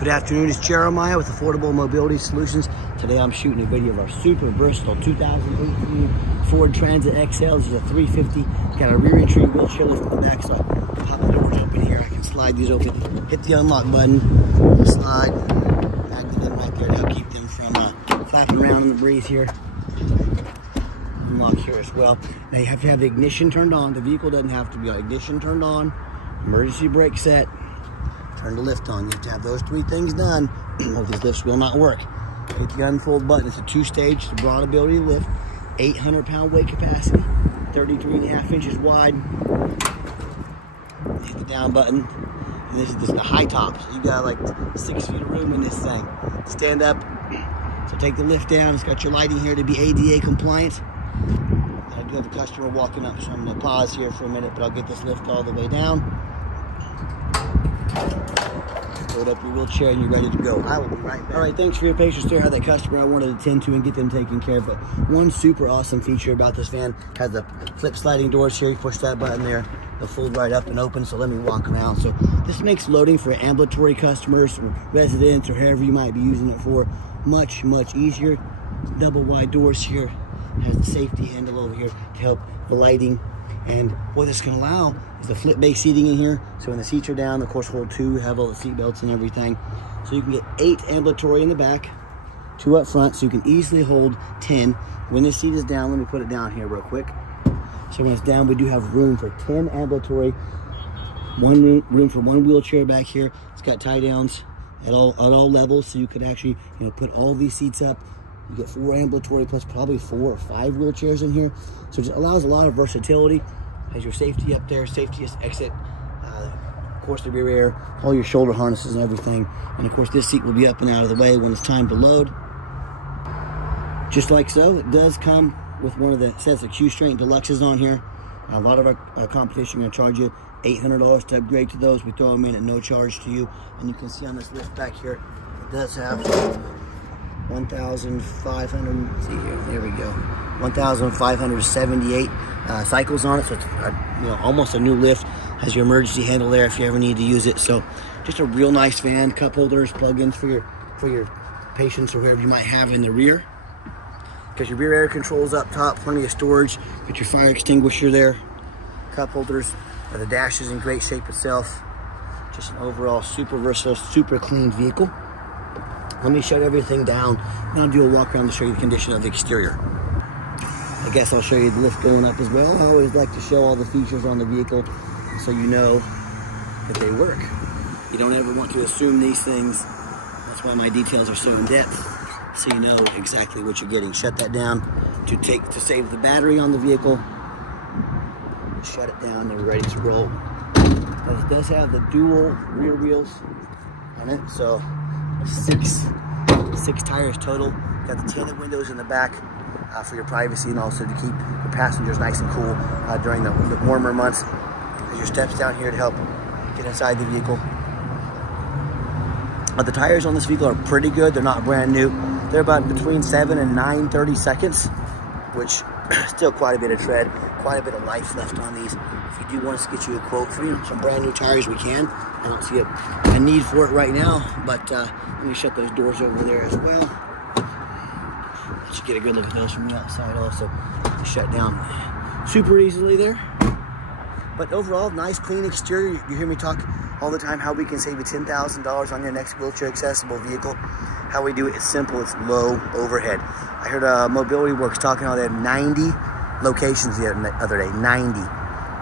Good afternoon, it's Jeremiah with Affordable Mobility Solutions. Today I'm shooting a video of our super versatile 2018 Ford Transit XL. This is a 350, got a rear entry wheelchair lift in the back, so I can pop the doors open here. I can slide these open, hit the unlock button, slide, bag them in right there to help keep them from flapping around in the breeze here. Unlock here as well. Now you have to have the ignition turned on. The vehicle doesn't have to be ignition turned on, emergency brake set, turn the lift on. You have to have those three things done or these lifts will not work. Hit the unfold button. It's a two-stage, it's a broad ability lift, 800-pound weight capacity, 33.5 inches wide. Hit the down button. And this is just the high top. So you got like 6 feet of room in this thing. Stand up. So take the lift down. It's got your lighting here to be ADA compliant. I do have a customer walking up, so I'm going to pause here for a minute, but I'll get this lift all the way down. Load up your wheelchair and you're ready to go. I will be right back. All right, thanks for your patience there. I had that customer I wanted to tend to and get them taken care of. But one super awesome feature about this van has the flip sliding doors here. You push that button there, they'll fold right up and open. So let me walk around. So this makes loading for ambulatory customers or residents or whoever you might be using it for much, much easier. Double wide doors here. Has the safety handle over here to help the lighting. And what this can allow is the flip base seating in here. So when the seats are down, of course, hold 2, have all the seat belts and everything. So you can get 8 ambulatory in the back, 2 up front, so you can easily hold 10. When this seat is down, let me put it down here real quick. So when it's down, we do have room for 10 ambulatory, room for 1 wheelchair back here. It's got tie downs at all levels, so you could actually put all these seats up. You get 4 ambulatory plus probably 4 or 5 wheelchairs in here. So it allows a lot of versatility. Has your safety up there, safety exit, of course the rear air, all your shoulder harnesses and everything. And of course this seat will be up and out of the way when it's time to load. Just like so, it does come with one of the sets of Q-Strength Deluxes on here. A lot of our competition are going to charge you $800 to upgrade to those. We throw them in at no charge to you. And you can see on this lift back here, it does have 1,500, see here, there we go, 1,578 cycles on it, so it's almost a new lift. Has your emergency handle there if you ever need to use it. So just a real nice van. Cup holders, plug-ins for your patients or whoever you might have in the rear. Because your rear air controls up top, plenty of storage. Got your fire extinguisher there. Cup holders. The dash is in great shape itself. Just an overall super versatile, super clean vehicle. Let me shut everything down, and I'll do a walk around to show you the condition of the exterior. I guess I'll show you the lift going up as well. I always like to show all the features on the vehicle so you know that they work. You don't ever want to assume these things. That's why my details are so in depth, so you know exactly what you're getting. Shut that down to save the battery on the vehicle. Shut it down and we're ready to roll. Now, this does have the dual rear wheels on it, so 6 tires total. Got the tinted windows in the back for your privacy and also to keep the passengers nice and cool during the warmer months. There's your steps down here to help get inside the vehicle. The tires on this vehicle are pretty good. They're not brand new. They're about between 7 and 9/30 seconds, which still quite a bit of tread, quite a bit of life left on these. If you do want us to get you a quote for some brand new tires, we can. I don't see a need for it right now, but let me shut those doors over there as well. Let you get a good look at those from the outside also. To shut down super easily there. But overall, nice clean exterior. You hear me talk all the time how we can save you $10,000 on your next wheelchair accessible vehicle. How we do it is simple, it's low overhead. I heard Mobility Works talking how they had 90 locations the other day, 90.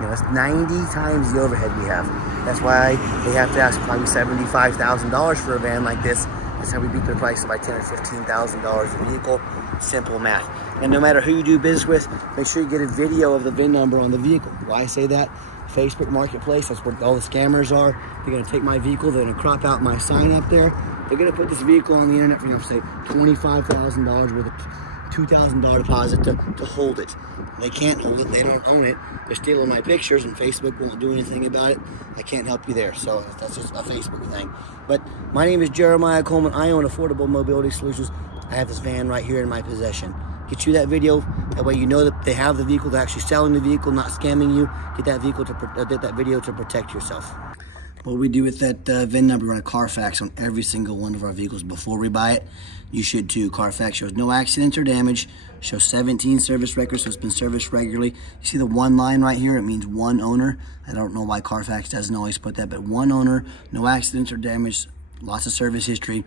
That's 90 times the overhead we have. That's why they have to ask probably $75,000 for a van like this. That's how we beat their price by $10,000 or $15,000 a vehicle. Simple math. And no matter who you do business with, make sure you get a video of the VIN number on the vehicle. Why I say that? Facebook Marketplace, that's where all the scammers are. They're gonna take my vehicle, they're gonna crop out my sign up there. They're gonna put this vehicle on the internet for, say, $25,000 worth of $2,000 deposit to hold it. They can't hold it, they don't own it. They're stealing my pictures and Facebook won't do anything about it. I can't help you there, so that's just a Facebook thing. But my name is Jeremiah Coleman. I own Affordable Mobility Solutions. I have this van right here in my possession. Get you that video, that way you know that they have the vehicle, they're actually selling the vehicle, not scamming you. Get that video to protect yourself. What we do with that VIN number, run a Carfax on every single one of our vehicles before we buy it. You should too. Carfax shows no accidents or damage, shows 17 service records, so it's been serviced regularly. You see the one line right here? It means one owner. I don't know why Carfax doesn't always put that, but one owner, no accidents or damage, lots of service history.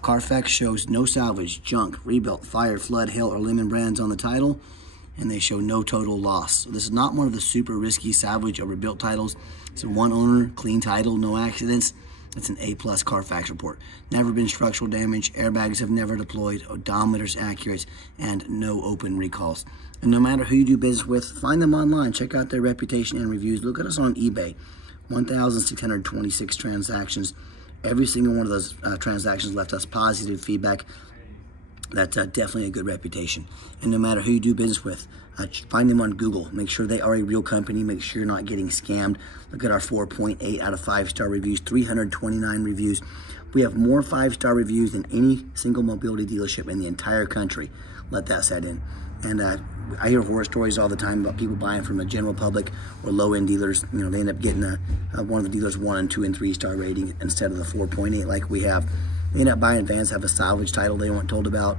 Carfax shows no salvage, junk, rebuilt, fire, flood, hail, or lemon brands on the title, and they show no total loss. So this is not one of the super risky salvage or rebuilt titles. It's a one owner, clean title, no accidents. It's an A+ Carfax report. Never been structural damage, airbags have never deployed, odometer's accurate, and no open recalls. And no matter who you do business with, find them online, check out their reputation and reviews. Look at us on eBay, 1,626 transactions. Every single one of those transactions left us positive feedback. That's definitely a good reputation. And no matter who you do business with, find them on Google. Make sure they are a real company. Make sure you're not getting scammed. Look at our 4.8 out of 5-star reviews, 329 reviews. We have more 5-star reviews than any single mobility dealership in the entire country. Let that set in. And I hear horror stories all the time about people buying from the general public or low-end dealers. You know, they end up getting one of the dealers 1 and 2 and 3-star rating instead of the 4.8 like we have. They end up buying vans have a salvage title they weren't told about,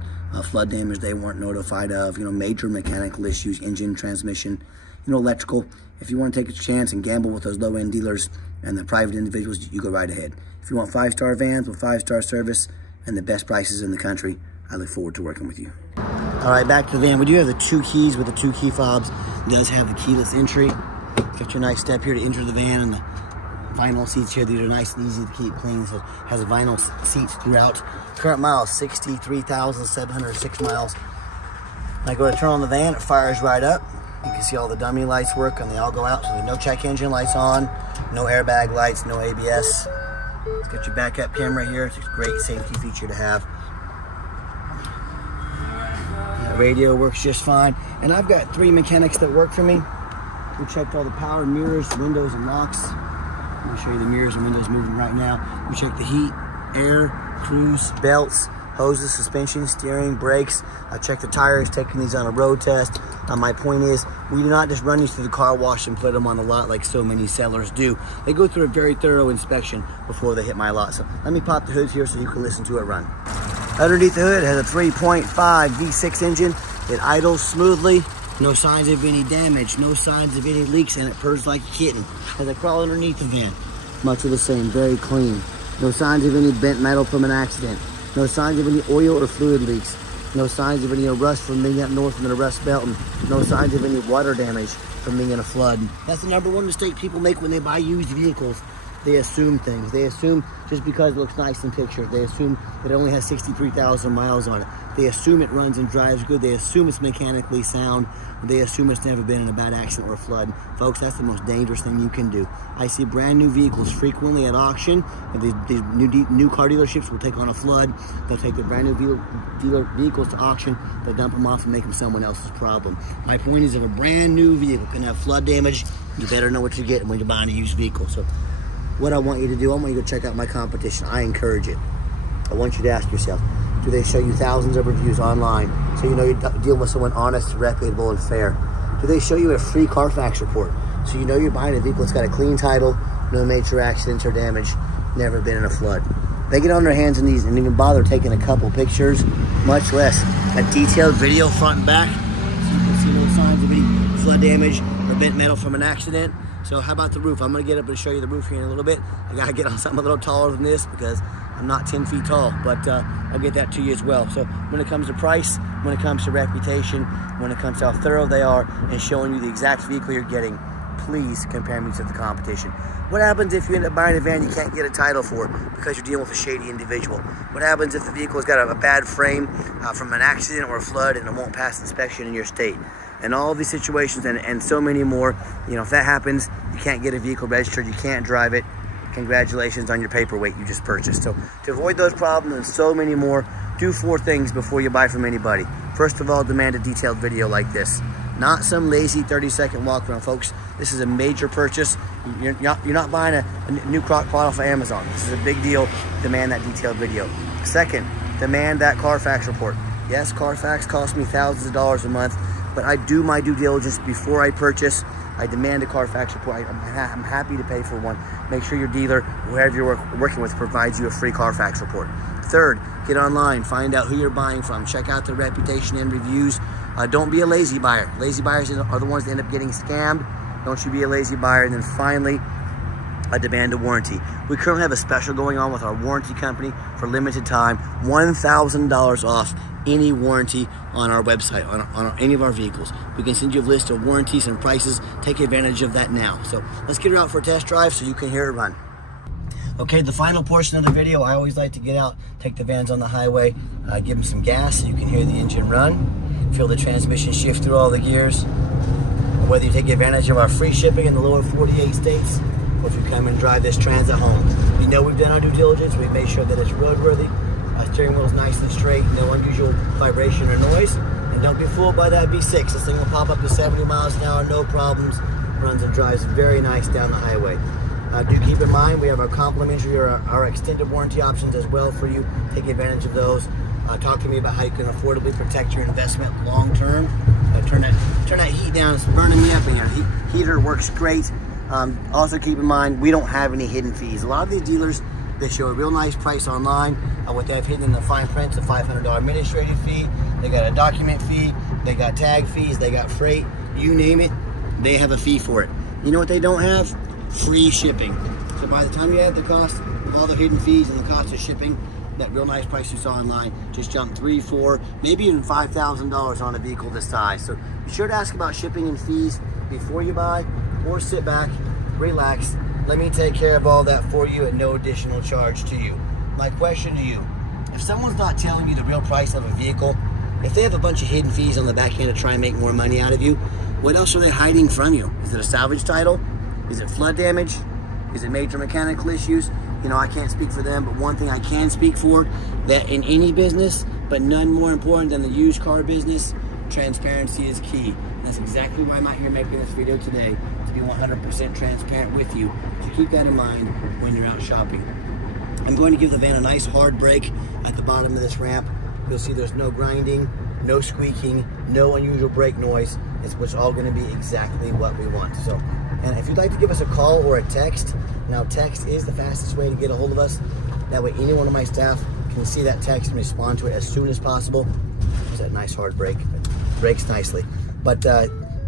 flood damage they weren't notified of, you know, major mechanical issues, engine, transmission, you know, electrical. If you want to take a chance and gamble with those low-end dealers and the private individuals, you go right ahead. If you want 5-star vans with 5-star service and the best prices in the country, I look forward to working with you. All right, back to the van. We do have the 2 keys with the 2 key fobs. It does have the keyless entry. Got your nice step here to enter the van, and the vinyl seats here. These are nice and easy to keep clean. So it has vinyl seats throughout. Current miles, 63,706 miles. When I go to turn on the van, it fires right up. You can see all the dummy lights work and they all go out. So there's no check engine lights on, no airbag lights, no ABS. It's got your backup camera here. It's a great safety feature to have. The radio works just fine. And I've got 3 mechanics that work for me. We checked all the power, mirrors, windows, and locks. I'll show you the mirrors and windows moving right now. We check the heat, air, cruise, belts, hoses, suspension, steering, brakes. I check the tires, taking these on a road test. My point is, we do not just run these through the car wash and put them on the lot like so many sellers do. They go through a very thorough inspection before they hit my lot. So let me pop the hoods here so you can listen to it run. Underneath the hood, it has a 3.5 V6 engine. It idles smoothly. No signs of any damage, no signs of any leaks, and it purrs like a kitten. As I crawl underneath the van, much of the same, very clean. No signs of any bent metal from an accident. No signs of any oil or fluid leaks. No signs of any rust from being up north in the rust belt, and no signs of any water damage from being in a flood. That's the number one mistake people make when they buy used vehicles. They assume things. They assume just because it looks nice in pictures. They assume that it only has 63,000 miles on it. They assume it runs and drives good. They assume it's mechanically sound. They assume it's never been in a bad accident or a flood. Folks, that's the most dangerous thing you can do. I see brand new vehicles frequently at auction. These new car dealerships will take on a flood. They'll take their brand new vehicles to auction. They'll dump them off and make them someone else's problem. My point is, if a brand new vehicle can have flood damage, you better know what you're getting when you're buying a used vehicle. So what I want you to do, I want you to check out my competition. I encourage it. I want you to ask yourself, do they show you thousands of reviews online so you know you're dealing with someone honest, reputable, and fair? Do they show you a free Carfax report so you know you're buying a vehicle that's got a clean title, no major accidents or damage, never been in a flood? They get on their hands and knees and even bother taking a couple pictures, much less a detailed video front and back, so you can see no signs of any flood damage or bent metal from an accident. So how about the roof? I'm gonna get up and show you the roof here in a little bit. I gotta get on something a little taller than this because I'm not 10 feet tall, but I'll get that to you as well. So when it comes to price, when it comes to reputation, when it comes to how thorough they are and showing you the exact vehicle you're getting, please compare me to the competition. What happens if you end up buying a van you can't get a title for because you're dealing with a shady individual? What happens if the vehicle's got a bad frame from an accident or a flood and it won't pass inspection in your state? And all of these situations and so many more, you know, if that happens, you can't get a vehicle registered, you can't drive it, congratulations on your paperweight you just purchased. So to avoid those problems and so many more, do 4 things before you buy from anybody. First of all, demand a detailed video like this. Not some lazy 30-second walk around, folks. This is a major purchase. You're not buying a new crock pot off of Amazon. This is a big deal. Demand that detailed video. Second, demand that Carfax report. Yes, Carfax costs me thousands of dollars a month, but I do my due diligence before I purchase. I demand a Carfax report. I'm happy to pay for one. Make sure your dealer, whoever you're working with, provides you a free Carfax report. Third, get online, find out who you're buying from, check out the reputation and reviews. Don't be a lazy buyer. Lazy buyers are the ones that end up getting scammed. Don't you be a lazy buyer. And then finally, demand a warranty. We currently have a special going on with our warranty company for limited time, $1,000 off any warranty on our website, on any of our vehicles. We can send you a list of warranties and prices. Take advantage of that now. So let's get her out for a test drive so you can hear it run. Okay, the final portion of the video, I always like to get out, take the vans on the highway, give them some gas so you can hear the engine run, feel the transmission shift through all the gears. Whether you take advantage of our free shipping in the lower 48 states, or if you come and drive this Trans at home. We know we've done our due diligence. We've made sure that it's roadworthy. Our steering wheel is nice and straight, no unusual vibration or noise. And don't be fooled by that V6. This thing will pop up to 70 miles an hour, no problems. Runs and drives very nice down the highway. Do keep in mind, we have our complimentary or our extended warranty options as well for you. Take advantage of those. Talk to me about how you can affordably protect your investment long term. Turn that heat down. It's burning me up in here. Heater works great. Also keep in mind, we don't have any hidden fees. A lot of these dealers, they show a real nice price online. What they have hidden in the fine print is a $500 administrative fee. They got a document fee. They got tag fees. They got freight. You name it, they have a fee for it. You know what they don't have? Free shipping. So by the time you add the cost of all the hidden fees and the cost of shipping, that real nice price you saw online just jumped $3,000, $4,000, maybe even $5,000 on a vehicle this size. So be sure to ask about shipping and fees before you buy, or sit back, relax. Let me take care of all that for you at no additional charge to you. My question to you, if someone's not telling you the real price of a vehicle, if they have a bunch of hidden fees on the back end to try and make more money out of you, what else are they hiding from you? Is it a salvage title? Is it flood damage? Is it major mechanical issues? You know, I can't speak for them, but one thing I can speak for, that in any business, but none more important than the used car business, transparency is key. And that's exactly why I'm out here making this video today, to be 100% transparent with you. So keep that in mind when you're out shopping. I'm going to give the van a nice hard brake at the bottom of this ramp. You'll see there's no grinding, no squeaking, no unusual brake noise. It's all going to be exactly what we want. So, and if you'd like to give us a call or a text, now text is the fastest way to get a hold of us. That way any one of my staff can see that text and respond to it as soon as possible. There's that nice hard brake. It brakes nicely. But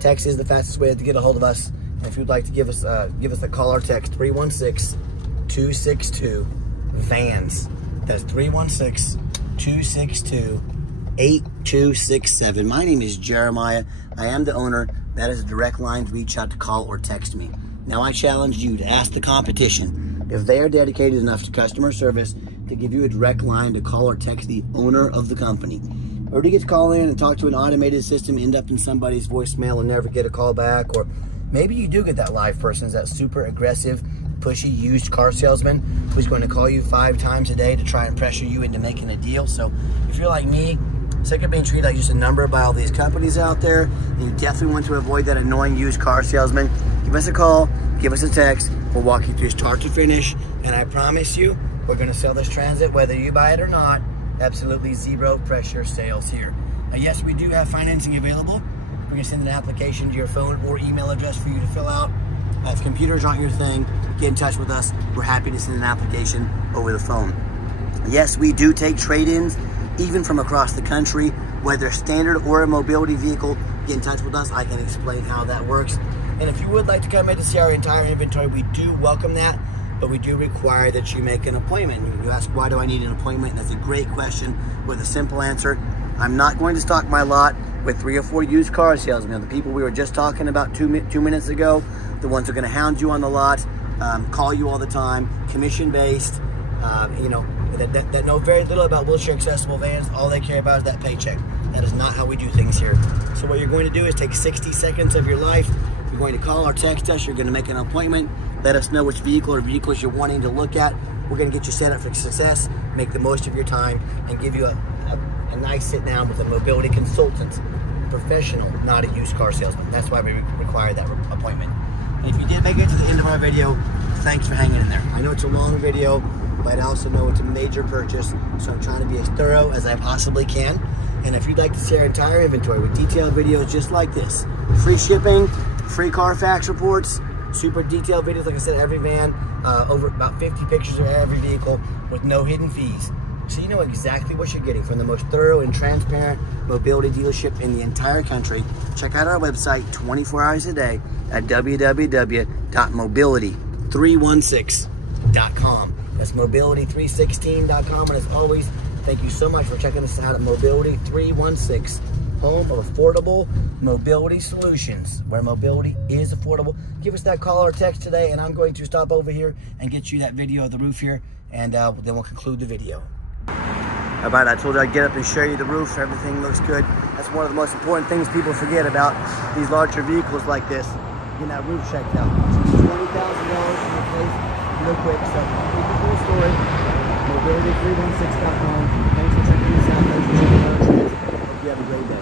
text is the fastest way to get a hold of us. And if you'd like to give us a call or text, 316-262-VANS. That's 316-262-8267. My name is Jeremiah. I am the owner. That is a direct line to reach out to call or text me. Now I challenge you to ask the competition if they are dedicated enough to customer service to give you a direct line to call or text the owner of the company. Or to get to call in and talk to an automated system, end up in somebody's voicemail and never get a call back. Or maybe you do get that live person, that super aggressive, pushy used car salesman who's going to call you 5 times a day to try and pressure you into making a deal. So if you're like me, sick of being treated like just a number by all these companies out there, and you definitely want to avoid that annoying used car salesman, give us a call, give us a text. We'll walk you through start to finish, and I promise you, we're going to sell this Transit whether you buy it or not. Absolutely zero pressure sales here. Now, yes, we do have financing available. We're going to send an application to your phone or email address for you to fill out. If computers aren't your thing, get in touch with us. We're happy to send an application over the phone. Yes, we do take trade-ins, even from across the country, whether standard or a mobility vehicle. Get in touch with us. I can explain how that works. And if you would like to come in to see our entire inventory, we do welcome that, but we do require that you make an appointment. You ask, why do I need an appointment? And that's a great question with a simple answer. I'm not going to stock my lot with 3 or 4 used car salesmen. The people we were just talking about two minutes ago, the ones who are going to hound you on the lot, call you all the time, commission-based, that know very little about wheelchair accessible vans. All they care about is that paycheck. That is not how we do things here. So what you're going to do is take 60 seconds of your life. You're going to call or text us. You're going to make an appointment. Let us know which vehicle or vehicles you're wanting to look at. We're going to get you set up for success, make the most of your time, and give you a nice sit down with a mobility consultant, professional, not a used car salesman. That's why we require that appointment. And if you did make it to the end of our video, thanks for hanging in there. I know it's a long video, but I also know it's a major purchase, so I'm trying to be as thorough as I possibly can. And if you'd like to see our entire inventory with detailed videos just like this, free shipping, free Carfax reports, super detailed videos, like I said, every van, over about 50 pictures of every vehicle with no hidden fees. So you know exactly what you're getting from the most thorough and transparent mobility dealership in the entire country. Check out our website 24 hours a day at www.mobility316.com. That's mobility316.com. And as always, thank you so much for checking us out at Mobility 316, home of affordable mobility solutions, where mobility is affordable. Give us that call or text today, and I'm going to stop over here and get you that video of the roof here, and then we'll conclude the video. All right, I told you I'd get up and show you the roof. Everything looks good. That's one of the most important things people forget about these larger vehicles like this. Getting that roof checked out. $20,000 to replace real quick. So, keep the full story. Mobility316.com. Thanks for checking us out. Thanks for checking out our trends. Hope you have a great day.